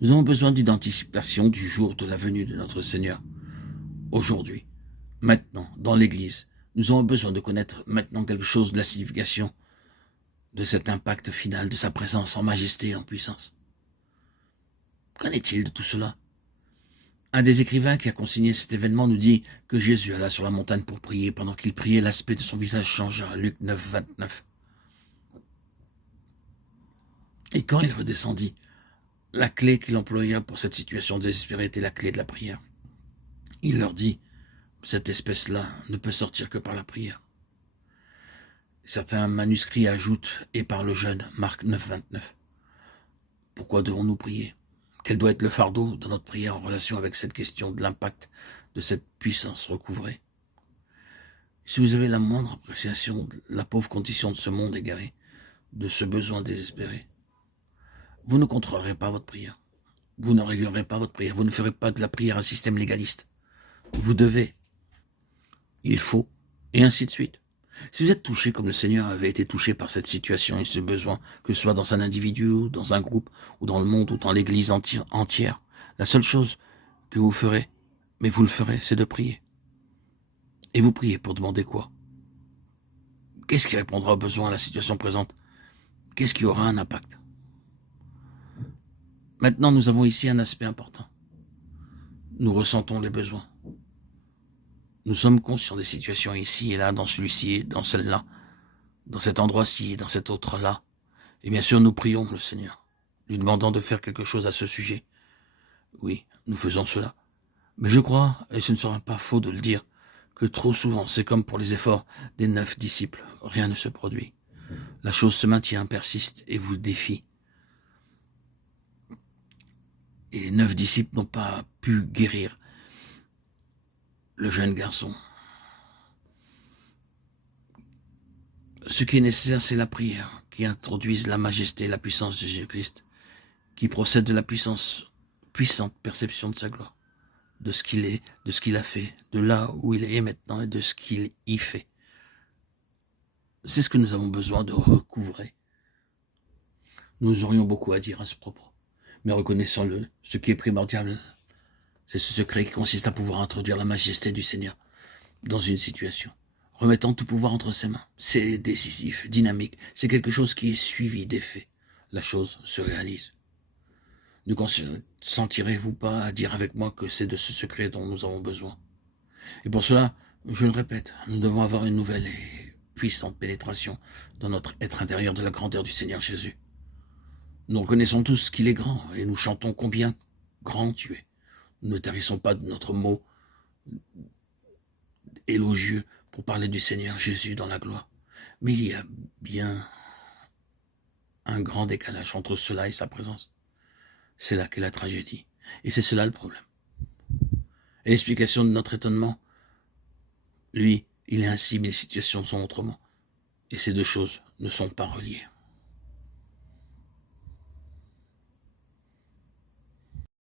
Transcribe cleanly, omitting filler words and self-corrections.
Nous avons besoin d'une anticipation du jour de la venue de notre Seigneur. Aujourd'hui, maintenant, dans l'Église, nous avons besoin de connaître maintenant quelque chose de la signification de cet impact final de sa présence en majesté et en puissance. Qu'en est-il de tout cela? Un des écrivains qui a consigné cet événement nous dit que Jésus alla sur la montagne pour prier. Pendant qu'il priait, l'aspect de son visage changea. Luc 9, 29. Et quand il redescendit, la clé qu'il employa pour cette situation désespérée était la clé de la prière. Il leur dit, cette espèce-là ne peut sortir que par la prière. Certains manuscrits ajoutent, et par le jeûne, Marc 9, 29. Pourquoi devons-nous prier? Quel doit être le fardeau de notre prière en relation avec cette question de l'impact de cette puissance recouvrée? Si vous avez la moindre appréciation de la pauvre condition de ce monde égaré, de ce besoin désespéré, vous ne contrôlerez pas votre prière. Vous ne régulerez pas votre prière. Vous ne ferez pas de la prière un système légaliste. Vous devez, il faut, et ainsi de suite. Si vous êtes touché comme le Seigneur avait été touché par cette situation et ce besoin, que ce soit dans un individu, ou dans un groupe, ou dans le monde, ou dans l'Église entière, la seule chose que vous ferez, mais vous le ferez, c'est de prier. Et vous priez pour demander quoi? Qu'est-ce qui répondra aux besoins à la situation présente? Qu'est-ce qui aura un impact? Maintenant, nous avons ici un aspect important. Nous ressentons les besoins. Nous sommes conscients des situations ici et là, dans celui-ci, dans celle-là, dans cet endroit-ci, dans cet autre-là. Et bien sûr, nous prions le Seigneur, lui demandant de faire quelque chose à ce sujet. Oui, nous faisons cela. Mais je crois, et ce ne sera pas faux de le dire, que trop souvent, c'est comme pour les efforts des 9 disciples, rien ne se produit. La chose se maintient, persiste et vous défie. Et les 9 disciples n'ont pas pu guérir le jeune garçon. Ce qui est nécessaire, c'est la prière qui introduise la majesté et la puissance de Jésus-Christ, qui procède de la puissante perception de sa gloire, de ce qu'il est, de ce qu'il a fait, de là où il est maintenant et de ce qu'il y fait. C'est ce que nous avons besoin de recouvrer. Nous aurions beaucoup à dire à ce propos, mais reconnaissons-le, ce qui est primordial, c'est ce secret qui consiste à pouvoir introduire la majesté du Seigneur dans une situation, remettant tout pouvoir entre ses mains. C'est décisif, dynamique, c'est quelque chose qui est suivi d'effet. La chose se réalise. Ne consentirez-vous pas à dire avec moi que c'est de ce secret dont nous avons besoin? Et pour cela, je le répète, nous devons avoir une nouvelle et puissante pénétration dans notre être intérieur de la grandeur du Seigneur Jésus. Nous reconnaissons tous qu'il est grand et nous chantons combien grand tu es. Nous ne tarissons pas de notre mot élogieux pour parler du Seigneur Jésus dans la gloire. Mais il y a bien un grand décalage entre cela et sa présence. C'est là qu'est la tragédie. Et c'est cela le problème. Et l'explication de notre étonnement, lui, il est ainsi, mais les situations sont autrement. Et ces deux choses ne sont pas reliées.